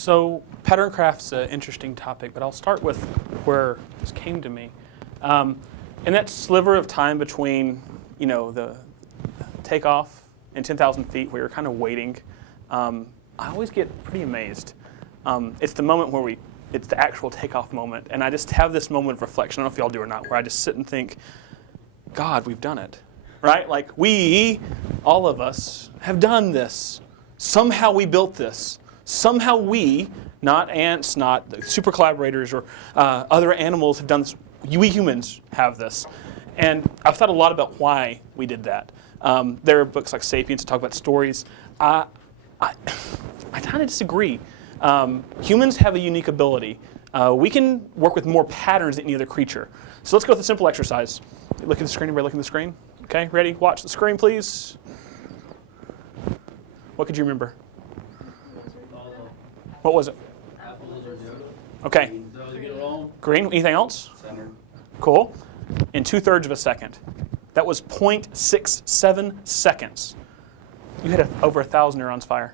So Patterncraft's an interesting topic, but I'll start with where this came to me. And that sliver of time between, the takeoff and 10,000 feet where you're kind of waiting, I always get pretty amazed. It's the moment where it's the actual takeoff moment, and I just have this moment of reflection, I don't know if y'all do or not, where I just sit and think, God, we've done it, right? Like all of us have done this. Somehow we built this. Somehow we, not ants, not the super collaborators or other animals have done this. We humans have this. And I've thought a lot about why we did that. There are books like Sapiens that talk about stories. I kind of disagree. Humans have a unique ability. We can work with more patterns than any other creature. So let's go with a simple exercise. Look at the screen. Everybody look at the screen. Okay, ready? Watch the screen, please. What could you remember? What was it? Okay. Green. Anything else? Center. Cool. In 2/3 of a second. That was 0.67 seconds. You had over 1,000 neurons fire,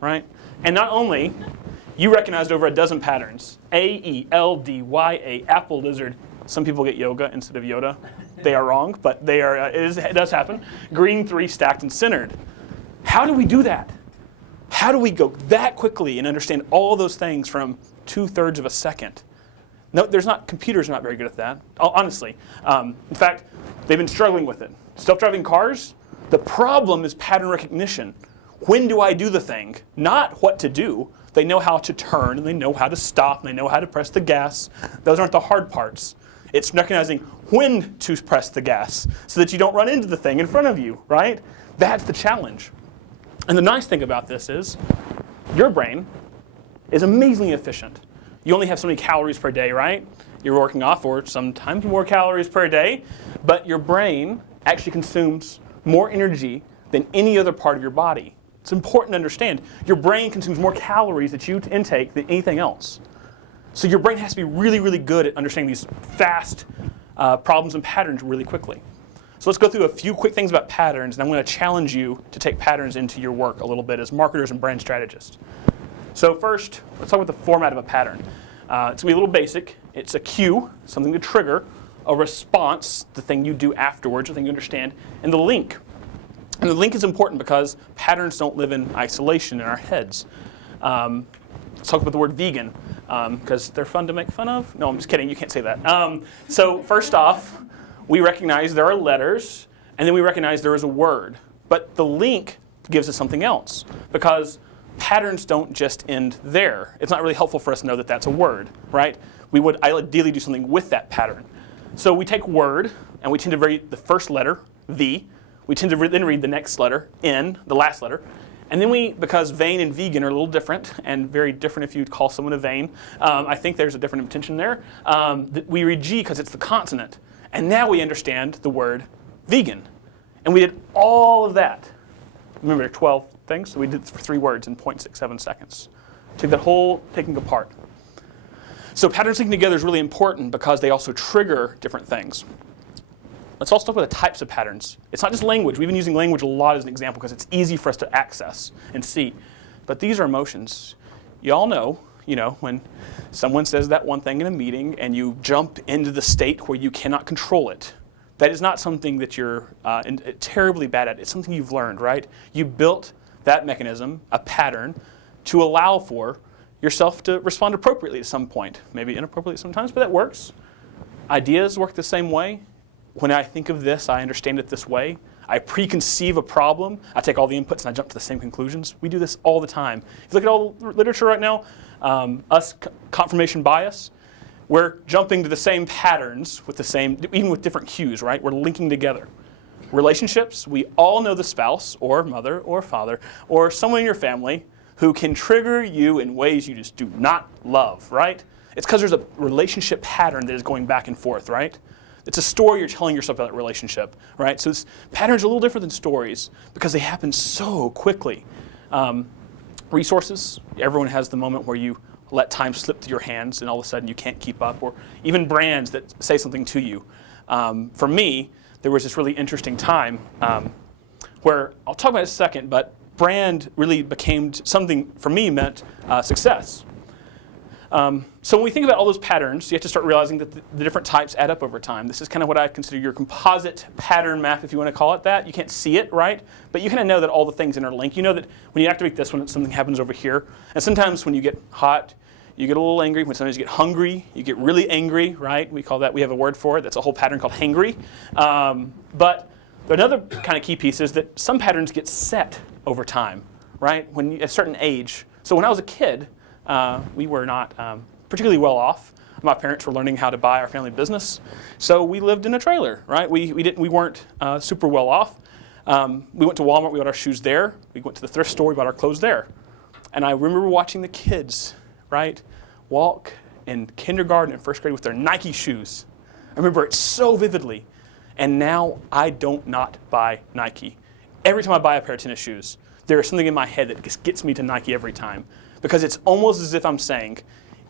right? And not only, you recognized over a dozen patterns. A-E-L-D-Y-A, apple lizard. Some people get yoga instead of Yoda. They are wrong, but they are. It does happen. Green 3 stacked and centered. How do we do that? How do we go that quickly and understand all those things from 2/3 of a second? No, computers are not very good at that, honestly. In fact, they've been struggling with it. Self-driving cars, the problem is pattern recognition. When do I do the thing? Not what to do. They know how to turn, and they know how to stop, and they know how to press the gas. Those aren't the hard parts. It's recognizing when to press the gas so that you don't run into the thing in front of you, right? That's the challenge. And the nice thing about this is your brain is amazingly efficient. You only have so many calories per day, right? You're working off, or sometimes more calories per day, but your brain actually consumes more energy than any other part of your body. It's important to understand. Your brain consumes more calories that you intake than anything else. So your brain has to be really, really good at understanding these fast problems and patterns really quickly. So let's go through a few quick things about patterns, and I'm going to challenge you to take patterns into your work a little bit as marketers and brand strategists. So first, let's talk about the format of a pattern. It's going to be a little basic. It's a cue, something to trigger, a response, the thing you do afterwards, the thing you understand, and the link. And the link is important because patterns don't live in isolation in our heads. Let's talk about the word vegan, because they're fun to make fun of. No, I'm just kidding. You can't say that. So first off, we recognize there are letters, and then we recognize there is a word. But the link gives us something else, because patterns don't just end there. It's not really helpful for us to know that that's a word, right? We would ideally do something with that pattern. So we take word, and we tend to read the first letter, V. We tend to then read the next letter, N, the last letter. And then because vain and vegan are a little different, and very different if you'd call someone a vain, I think there's a different intention there. We read G because it's the consonant. And now we understand the word vegan. And we did all of that. Remember, 12 things? So we did it for 3 words in 0.67 seconds. Took that whole taking apart. So pattern syncing together is really important because they also trigger different things. Let's also talk about the types of patterns. It's not just language. We've been using language a lot as an example because it's easy for us to access and see. But these are emotions. You all know, when someone says that one thing in a meeting and you jump into the state where you cannot control it, that is not something that you're terribly bad at. It's something you've learned, right? You built that mechanism, a pattern, to allow for yourself to respond appropriately at some point. Maybe inappropriately sometimes, but that works. Ideas work the same way. When I think of this, I understand it this way. I preconceive a problem. I take all the inputs and I jump to the same conclusions. We do this all the time. If you look at all the literature right now, confirmation bias, we're jumping to the same patterns with even with different cues, right? We're linking together. Relationships, we all know the spouse or mother or father or someone in your family who can trigger you in ways you just do not love, right? It's because there's a relationship pattern that is going back and forth, right? It's a story you're telling yourself about that relationship, right? So patterns are a little different than stories because they happen so quickly. Resources, everyone has the moment where you let time slip through your hands and all of a sudden you can't keep up, or even brands that say something to you. For me, there was this really interesting time where, I'll talk about it in a second, but brand really became something, for me, meant success. So when we think about all those patterns, you have to start realizing that the different types add up over time. This is kind of what I consider your composite pattern map, if you want to call it that. You can't see it, right? But you kind of know that all the things interlink. You know that when you activate this one, something happens over here. And sometimes when you get hot, you get a little angry. When sometimes you get hungry, you get really angry, right? We have a word for it. That's a whole pattern called hangry. But another kind of key piece is that some patterns get set over time, right? When at a certain age. So when I was a kid, we were not particularly well off. My parents were learning how to buy our family business, so we lived in a trailer, right? We weren't super well off. We went to Walmart, we bought our shoes there. We went to the thrift store, we bought our clothes there. And I remember watching the kids, right, walk in kindergarten and first grade with their Nike shoes. I remember it so vividly. And now I don't not buy Nike. Every time I buy a pair of tennis shoes, there is something in my head that just gets me to Nike every time. Because it's almost as if I'm saying,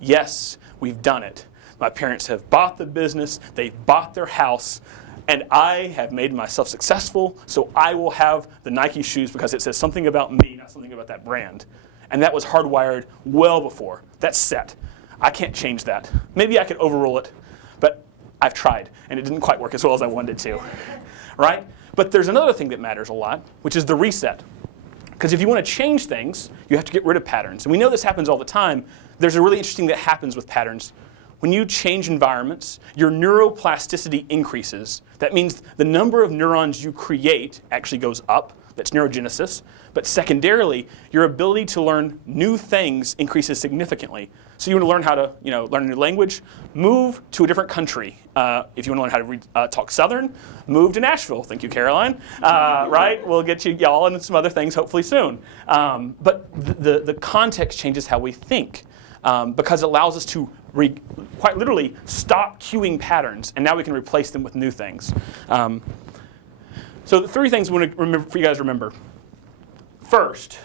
yes, we've done it. My parents have bought the business, they've bought their house, and I have made myself successful, so I will have the Nike shoes because it says something about me, not something about that brand. And that was hardwired well before. That's set. I can't change that. Maybe I could overrule it, but I've tried, and it didn't quite work as well as I wanted it to, right? But there's another thing that matters a lot, which is the reset. Because if you want to change things, you have to get rid of patterns. And we know this happens all the time. There's a really interesting thing that happens with patterns. When you change environments, your neuroplasticity increases. That means the number of neurons you create actually goes up. That's neurogenesis. But secondarily, your ability to learn new things increases significantly. So you want to learn how to, learn a new language, move to a different country. If you want to learn how to talk Southern, move to Nashville. Thank you, Caroline. Right? We'll get you all into some other things hopefully soon. But the context changes how we think because it allows us to quite literally stop cueing patterns, and now we can replace them with new things. So the three things I want to for you guys to remember. First,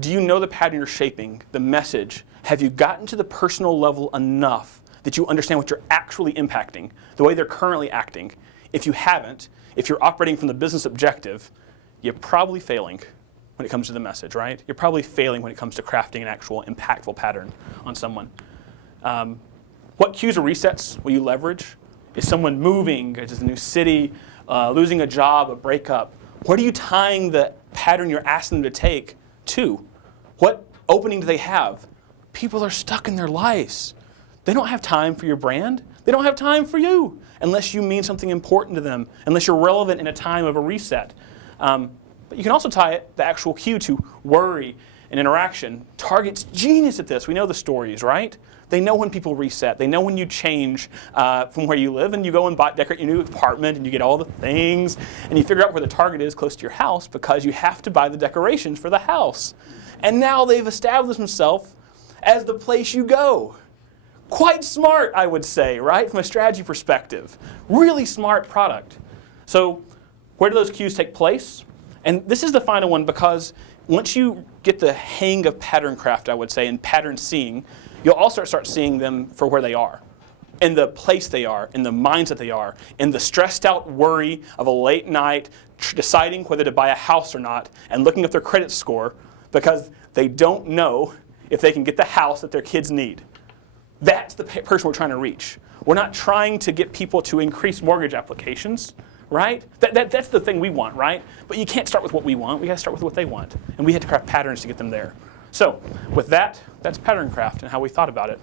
do you know the pattern you're shaping, the message? Have you gotten to the personal level enough that you understand what you're actually impacting, the way they're currently acting? If you haven't, if you're operating from the business objective, you're probably failing when it comes to the message, right? You're probably failing when it comes to crafting an actual impactful pattern on someone. What cues or resets will you leverage? Is someone moving to a new city, losing a job, a breakup? What are you tying the pattern you're asking them to take to? What opening do they have? People are stuck in their lives. They don't have time for your brand. They don't have time for you unless you mean something important to them, unless you're relevant in a time of a reset. But you can also tie the actual cue to worry and interaction. Target's genius at this. We know the stories, right? They know when people reset. They know when you change from where you live and you go and decorate your new apartment and you get all the things and you figure out where the Target is close to your house because you have to buy the decorations for the house. And now they've established themselves as the place you go. Quite smart, I would say, right? From a strategy perspective. Really smart product. So where do those cues take place? And this is the final one because once you get the hang of Patterncraft, I would say, and pattern seeing, you'll also start seeing them for where they are, in the place they are, in the mindset they are, in the stressed out worry of a late night, deciding whether to buy a house or not, and looking at their credit score because they don't know if they can get the house that their kids need. That's the person we're trying to reach. We're not trying to get people to increase mortgage applications, right? That's the thing we want, right? But you can't start with what we want. We got to start with what they want. And we had to craft patterns to get them there. So with that, that's Patterncraft and how we thought about it.